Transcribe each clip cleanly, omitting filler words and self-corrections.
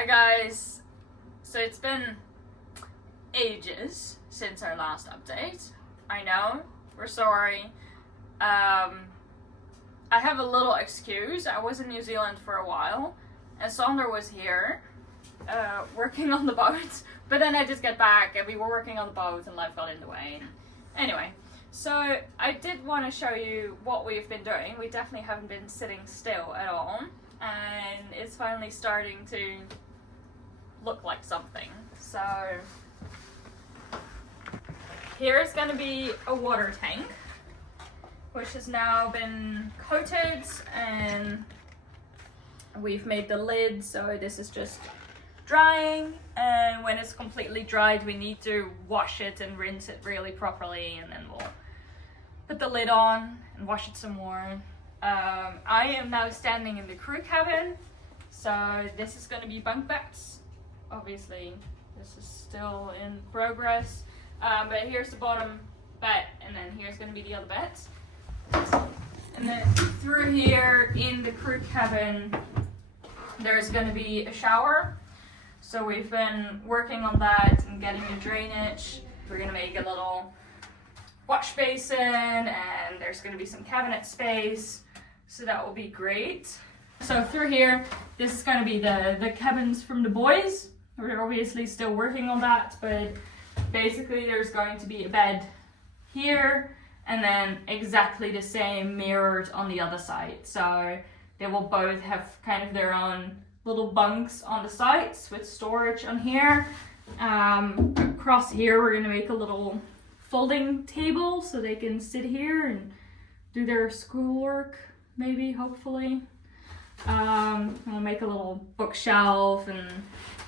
Hi guys, so it's been ages since our last update. I know, we're sorry. I have a little excuse. I was in New Zealand for a while and Sander was here working on the boat, but then I just got back and we were working on the boat and life got in the way. Anyway, so I did want to show you what we've been doing. We definitely haven't been sitting still at all, and it's finally starting to look like something. So here's going to be a water tank, which has now been coated, and we've made the lid, so this is just drying, and when it's completely dried we need to wash it and rinse it really properly, and then we'll put the lid on and wash it some more. I am now standing in the crew cabin, so this is going to be bunk beds. Obviously this is still in progress, but here's the bottom bed, and then here's going to be the other beds. And then through here in the crew cabin there's going to be a shower. So we've been working on that and getting the drainage. We're going to make a little wash basin, and there's going to be some cabinet space, so that will be great. So through here, this is going to be the cabins from the boys. We're obviously still working on that, but basically there's going to be a bed here and then exactly the same mirrored on the other side. So they will both have kind of their own little bunks on the sides with storage on here. Across here we're going to make a little folding table so they can sit here and do their schoolwork, maybe, hopefully. We'll make a little bookshelf, and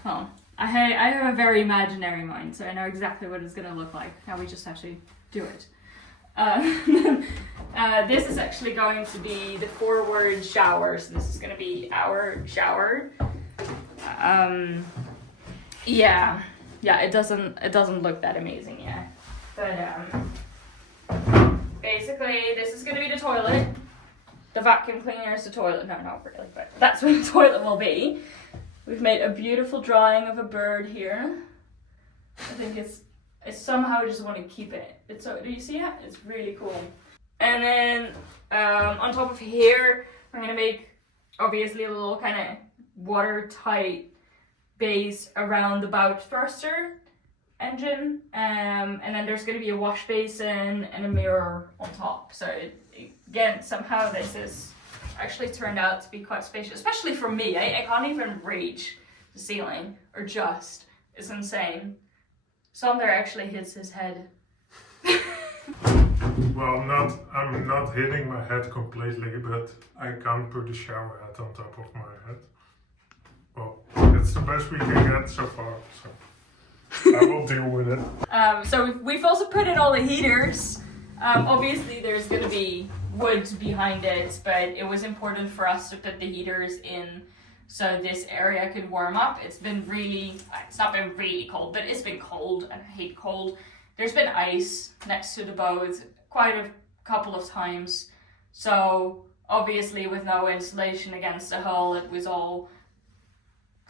well, I have a very imaginary mind, so I know exactly what it's going to look like. Now we just have to do it. This is actually going to be the forward shower, so this is going to be our shower. Yeah, it doesn't look that amazing yet, but basically this is going to be the toilet. The vacuum cleaner is the toilet. No, not really, but that's what the toilet will be. We've made a beautiful drawing of a bird here. I think I somehow just want to keep it. It's so, do you see it? It's really cool. And then on top of here, I'm gonna make obviously a little kind of watertight base around the bow thruster engine, and then there's gonna be a wash basin and a mirror on top. So again, somehow this is actually turned out to be quite spacious, especially for me. I can't even reach the ceiling, or just. It's insane. Sander actually hits his head. Well, I'm not hitting my head completely, but I can't put the shower head on top of my head. Well, it's the best we can get so far, so I will deal with it. So we've also put in all the heaters. Obviously there's going to be wood behind it, but it was important for us to put the heaters in so this area could warm up. It's not been really cold, but it's been cold, and I hate cold. There's been ice next to the boat quite a couple of times, so obviously with no insulation against the hull, it was all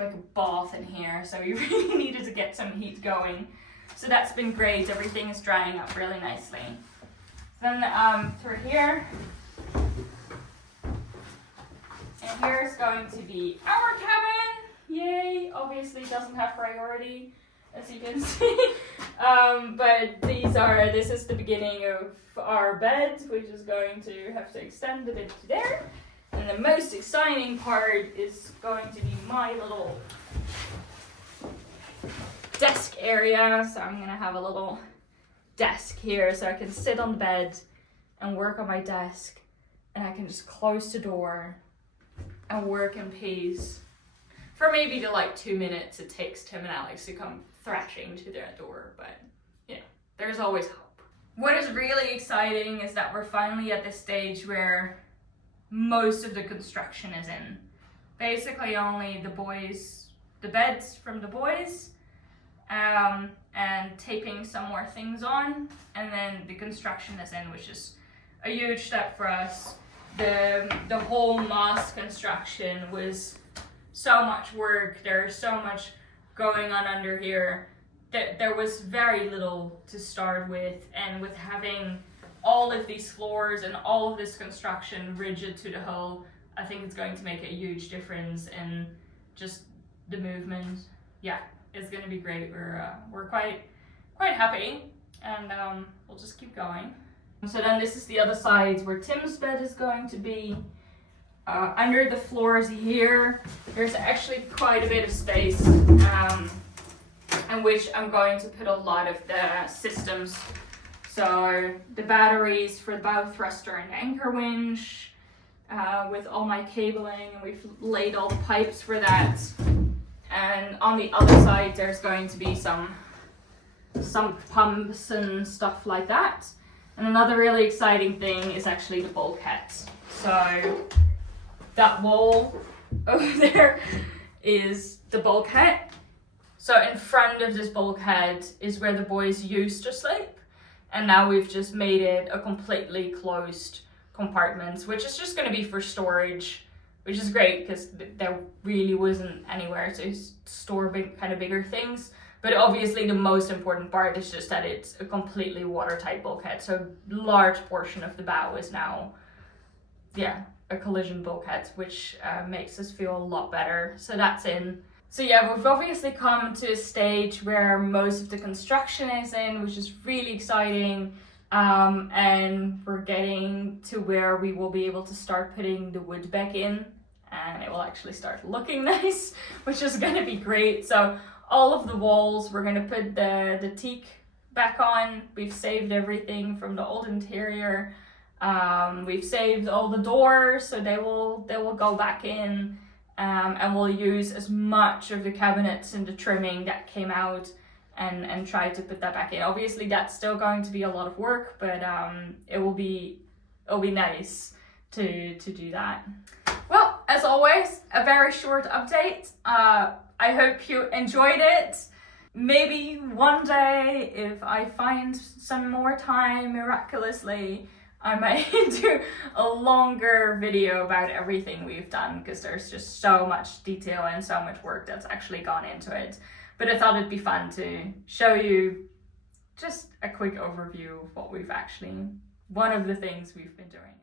like a bath in here, so we really needed to get some heat going. So that's been great. Everything is drying up really nicely. Then through here, and here's going to be our cabin. Yay! Obviously doesn't have priority, as you can see. But this is the beginning of our bed, which is going to have to extend a bit to there. And the most exciting part is going to be my little desk area. So I'm gonna have a little desk here so I can sit on the bed and work on my desk, and I can just close the door and work in peace for maybe the 2 minutes it takes Tim and Alex to come thrashing to their door, but you know, there's always hope. What is really exciting is that we're finally at this stage where most of the construction is in. Basically only the beds from the boys, and taping some more things on, and then the construction is in, which is a huge step for us. The whole mast construction was so much work, there's so much going on under here. There was very little to start with, and with having all of these floors and all of this construction rigid to the hull, I think it's going to make a huge difference in just the movement. Yeah, it's going to be great. We're quite happy, and we'll just keep going. So then this is the other side where Tim's bed is going to be. Under the floors here, there's actually quite a bit of space, in which I'm going to put a lot of the systems. So the batteries for the bow thruster and anchor winch, with all my cabling, and we've laid all the pipes for that. And on the other side, there's going to be some pumps and stuff like that. And another really exciting thing is actually the bulkhead. So that wall over there is the bulkhead. So in front of this bulkhead is where the boys used to sleep. And now we've just made it a completely closed compartment, which is just going to be for storage, which is great because there really wasn't anywhere to store bigger things. But obviously the most important part is just that it's a completely watertight bulkhead. So a large portion of the bow is now, a collision bulkhead, which makes us feel a lot better. So that's in. So yeah, we've obviously come to a stage where most of the construction is in, which is really exciting. And we're getting to where we will be able to start putting the wood back in, and it will actually start looking nice, which is going to be great. So all of the walls, we're going to put the teak back on. We've saved everything from the old interior. We've saved all the doors, so they will go back in, and we'll use as much of the cabinets and the trimming that came out and try to put that back in. Obviously that's still going to be a lot of work, but it'll be nice to do that. Well, as always, a very short update. I hope you enjoyed it. Maybe one day, if I find some more time miraculously, I might do a longer video about everything we've done, because there's just so much detail and so much work that's actually gone into it. But I thought it'd be fun to show you just a quick overview of what one of the things we've been doing.